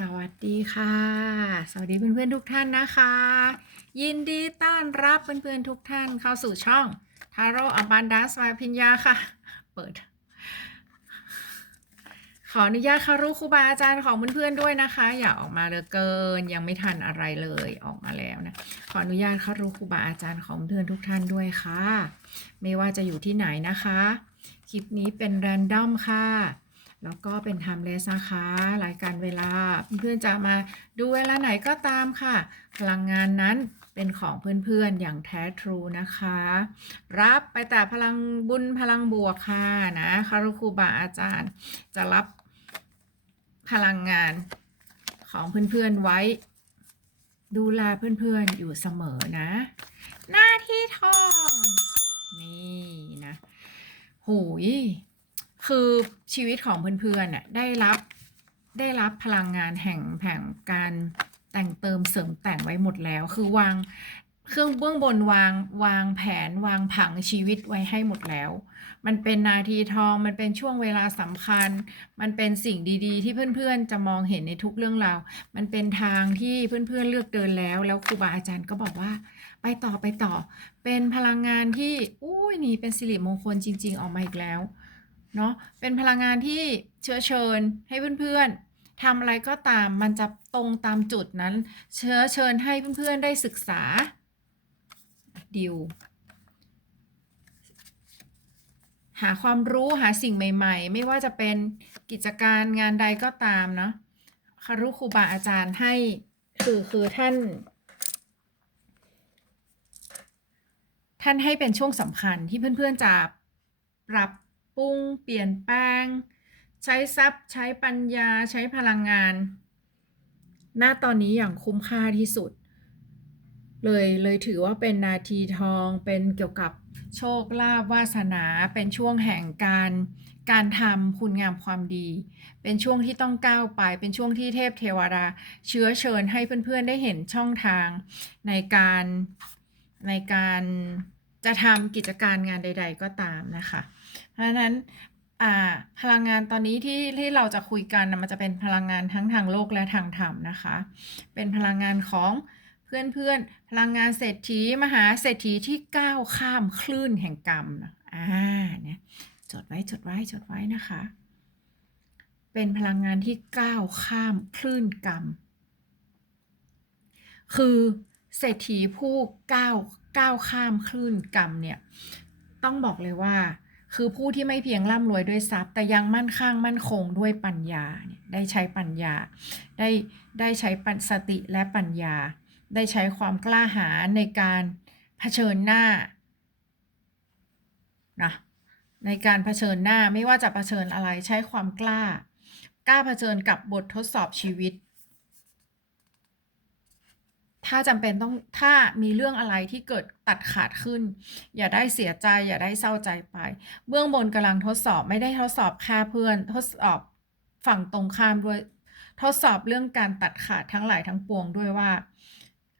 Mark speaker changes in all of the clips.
Speaker 1: สวัสดีค่ะ สวัสดีเพื่อนๆทุกท่านนะคะ ยินดีต้อนรับเพื่อนๆทุกท่านเข้าสู่ช่องทาโร่อบันดาสวายพิญญาค่ะ เปิด ขออนุญาตคารุครูบาอาจารย์ของเพื่อนๆด้วยนะคะ อย่าออกมาเหลือเกิน ยังไม่ทันอะไรเลยออกมาแล้วนะ ขออนุญาตคารุครูบาอาจารย์ของเพื่อนทุกท่านด้วยค่ะ ไม่ว่าจะอยู่ที่ไหนนะคะ คลิปนี้เป็นแรนดอมค่ะ แล้วก็เป็น timeless นะคะรายการเวลาเพื่อนๆจะมาดูเวลาไหนก็ตามค่ะ พลังงานนั้นเป็นของเพื่อนๆอย่างแท้ทรูนะคะ รับไปแต่พลังบุญพลังบวกค่ะนะคารุคูบาอาจารย์ จะรับพลังงานของเพื่อนๆไว้ ดูแลเพื่อนๆอยู่เสมอนะ หน้าที่ทอง นี่นะ หูย คือชีวิตของเพื่อนๆน่ะได้รับได้รับพลังงานแห่งแห่งการแต่งเติมเสริมแต่งไว้หมดแล้ว คือวางเครื่องเบื้องบนวางวางแผนวางผังชีวิตไว้ให้หมดแล้ว มันเป็นนาทีทองมันเป็นช่วงเวลาสำคัญ มันเป็นสิ่งดีๆ ที่เพื่อนๆ จะมองเห็นในทุกเรื่องราว มันเป็นทางที่เพื่อนๆเลือกเดินแล้ว แล้วครูบาอาจารย์ก็บอกว่า ไปต่อไปต่อ เป็นพลังงานที่อุ้ยนี่เป็นสิริมงคลจริง ๆ ออกมาอีกแล้ว เนาะเป็นพลังงานที่เชื้อเชิญให้เพื่อนๆทำอะไรก็ตามมันจะตรงตามจุดนั้น เชื้อเชิญให้เพื่อนๆได้ศึกษาดิวหาความรู้หาสิ่งใหม่ ๆ ไม่ว่าจะเป็นกิจการงานใดก็ตามเนาะคารุครูบาอาจารย์ให้คือคือท่าน ท่านให้เป็นช่วงสำคัญที่เพื่อนๆจะปรับ ปรุง เปลี่ยนแปลง ใช้ทรัพย์ ใช้ปัญญา ใช้พลังงาน หน้าตอนนี้อย่างคุ้มค่าที่สุด เลยเลยถือว่าเป็นนาทีทอง เป็นเกี่ยวกับโชคลาภวาสนา เป็นช่วงแห่งการการทำคุณงามความดี เป็นช่วงที่ต้องก้าวไป เป็นช่วงที่เทพเทวดาเชื้อเชิญให้เพื่อนๆได้เห็นช่องทางในการในการ จะทำกิจการงานใด ๆ ก็ตามนะคะ เพราะฉะนั้นพลังงานตอนนี้ที่ที่เราจะคุยกันมันจะเป็นพลังงานทั้งทางโลกและทางธรรมนะคะ เป็นพลังงานของเพื่อนๆ พลังงานเศรษฐีมหาเศรษฐีที่ก้าวข้ามคลื่นแห่งกรรมนะอ่าเนี่ยจดไว้จดไว้จดไว้นะคะ เป็นพลังงานที่ก้าวข้ามคลื่นกรรม คือเศรษฐีผู้ก้าว ก้าวข้ามคลื่นกรรมเนี่ยต้องบอกเลยว่า คือผู้ที่ไม่เพียงร่ำรวยด้วยทรัพย์ แต่ยังมั่นคงมั่นคงด้วยปัญญาได้ใช้ปัญญา ได้ได้ใช้ปัญสติและปัญญา ได้ใช้ความกล้าหาญในการเผชิญหน้านะในการเผชิญหน้าไม่ว่าจะเผชิญอะไรใช้ความกล้ากล้าเผชิญกับบททดสอบชีวิต ถ้าจำเป็นต้องถ้ามีเรื่องอะไรที่เกิดตัดขาดขึ้น อย่าได้เสียใจ อย่าได้เศร้าใจไป เบื้องบนกำลังทดสอบไม่ได้ทดสอบแค่เพื่อน ทดสอบฝั่งตรงข้ามด้วย ทดสอบเรื่องการตัดขาดทั้งหลายทั้งปวงด้วยว่า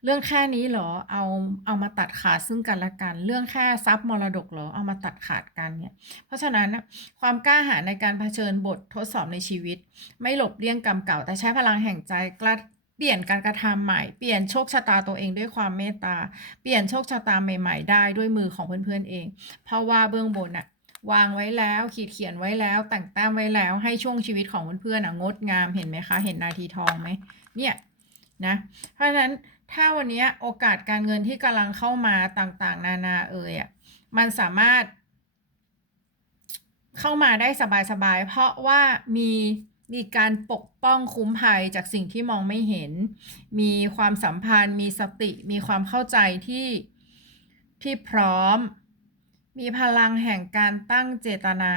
Speaker 1: เรื่องแค่นี้เหรอเอาเอามาตัดขาดซึ่งกันและกัน เรื่องแค่ทรัพย์มรดกเหรอเอามาตัดขาดกันเนี่ย เพราะฉะนั้นนะความกล้าหาญในการเผชิญบททดสอบในชีวิต ไม่หลบเลี่ยงกรรมเก่า แต่ใช้พลังแห่งใจกล้า เปลี่ยนการกระทำใหม่ เปลี่ยนโชคชะตาตัวเองด้วยความเมตตา เปลี่ยนโชคชะตาใหม่ ๆ ได้ด้วยมือของเพื่อนๆเอง เพราะว่าเบื้องบนน่ะวางไว้แล้วขีดเขียนไว้แล้ว แต่งแต้มไว้แล้วให้ช่วงชีวิตของเพื่อนๆอะงดงามเห็นไหมคะ เห็นนาทีทองไหมเนี่ยนะเพราะฉะนั้นถ้าวันนี้โอกาสการเงินที่กำลังเข้ามาต่างๆ นานาเอ่ยอะมันสามารถ เข้ามาได้สบายๆเพราะว่ามี มีการปกป้องคุ้มภัยจากสิ่งที่มองไม่เห็น มีความสัมพันธ์ มีสติ มีความเข้าใจที่ที่พร้อม มีพลังแห่งการตั้งเจตนา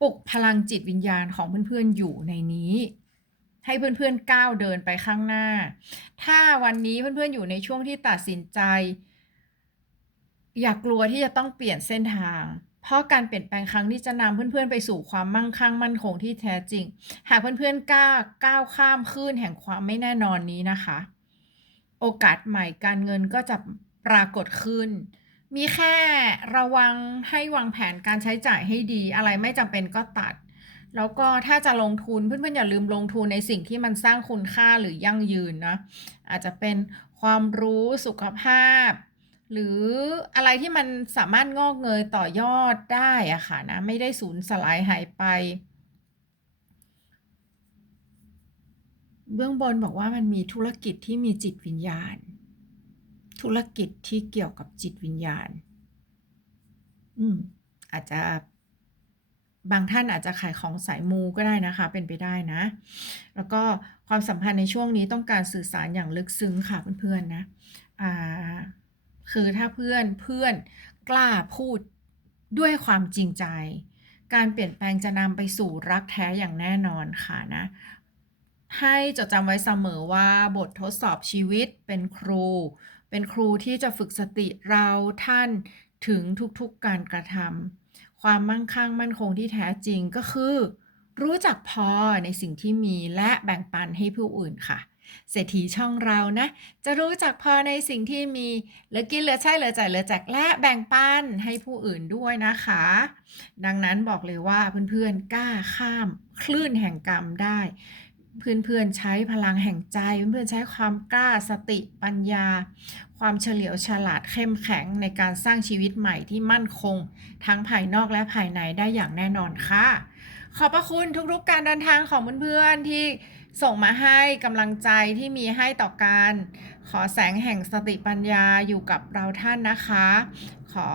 Speaker 1: ปลุกพลังจิตวิญญาณของเพื่อนๆอยู่ในนี้ ให้เพื่อนๆก้าวเดินไปข้างหน้า ถ้าวันนี้เพื่อนๆอยู่ในช่วงที่ตัดสินใจ อย่ากกลัวที่จะต้องเปลี่ยนเส้นทาง เพราะการเปลี่ยนแปลงครั้งนี้จะนำเพื่อนๆไปสู่ความมั่งคั่งมั่นคงที่แท้จริง หากเพื่อนๆกล้าก้าวข้ามคลื่นแห่งความไม่แน่นอนนี้นะคะ โอกาสใหม่การเงินก็จะปรากฏขึ้น มีแค่ระวังให้วางแผนการใช้จ่ายให้ดี อะไรไม่จำเป็นก็ตัด แล้วก็ถ้าจะลงทุนเพื่อนๆอย่าลืมลงทุนในสิ่งที่มันสร้างคุณค่าหรือยั่งยืนนะอาจจะเป็นความรู้สุขภาพ หรืออะไรที่มันสามารถงอกเงยต่อยอดได้อะค่ะนะ ไม่ได้สูญสลายหายไป เบื้องบนบอกว่ามันมีธุรกิจที่มีจิตวิญญาณ ธุรกิจที่เกี่ยวกับจิตวิญญาณ อืม อาจจะบางท่านอาจจะขายของสายมูก็ได้นะคะ เป็นไปได้นะ แล้วก็ความสัมพันธ์ในช่วงนี้ต้องการสื่อสารอย่างลึกซึ้งค่ะเพื่อนๆนะ อ่า คือถ้าเพื่อนเพื่อนกล้าพูดด้วยความจริงใจ การเปลี่ยนแปลงจะนำไปสู่รักแท้อย่างแน่นอนค่ะนะ ให้จดจำไว้เสมอว่าบททดสอบชีวิตเป็นครู เป็นครูที่จะฝึกสติเราท่านถึงทุกๆการกระทำความมั่งคั่งมั่นคงที่แท้จริงก็คือ รู้จักพอในสิ่งที่มีและแบ่งปันให้ผู้อื่นค่ะ เศรษฐีช่องเรานะ จะรู้จักพอในสิ่งที่มีเหลือกินเหลือใช้เหลือจ่ายเหลือแจกและแบ่งปันให้ผู้อื่นด้วยนะคะ ดังนั้นบอกเลยว่าเพื่อนๆกล้าข้ามคลื่นแห่งกรรมได้ เพื่อนๆใช้พลังแห่งใจ เพื่อนๆใช้ความกล้าสติปัญญา ความเฉลียวฉลาดเข้มแข็งในการสร้างชีวิตใหม่ที่มั่นคง ทั้งภายนอกและภายในได้อย่างแน่นอนค่ะ ขอบพระคุณทุกๆการเดินทางของเพื่อนๆที่ ส่งมาให้กำลังใจที่มีให้ต่อกันขอแสงแห่งสติปัญญาอยู่กับเราท่านนะคะ ขอ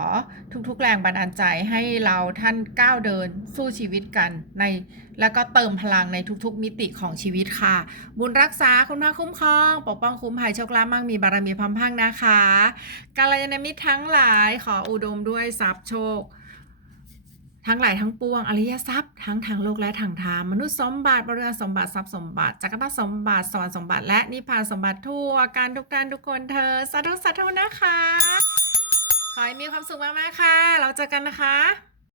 Speaker 1: ทุกๆแรงบันดาลใจให้เราท่านก้าวเดินสู้ชีวิตกันใน แล้วก็เติมพลังในทุกๆ มิติของชีวิตค่ะ บุญรักษาคุณพระคุ้มครอง ปกป้องคุ้มภัยโชคลาภมั่งมีบารมีพร้อมพังนะคะกาลยานมิตรทั้งหลายขออุดมด้วยทรัพย์โชค ทั้งหลายทั้งปวงอริยทรัพย์ทั้งทางโลกและทางธรรมมนุษย์สมบัติบริวารสมบัติทรัพย์สมบัติจักรพรรดิสมบัติสวรรค์สมบัติและนิพพานสมบัติทั่วการทุกท่านทุกคนเธอสาธุสาธุนะคะ ขอให้มีความสุขมากๆค่ะ เราเจอกันนะคะ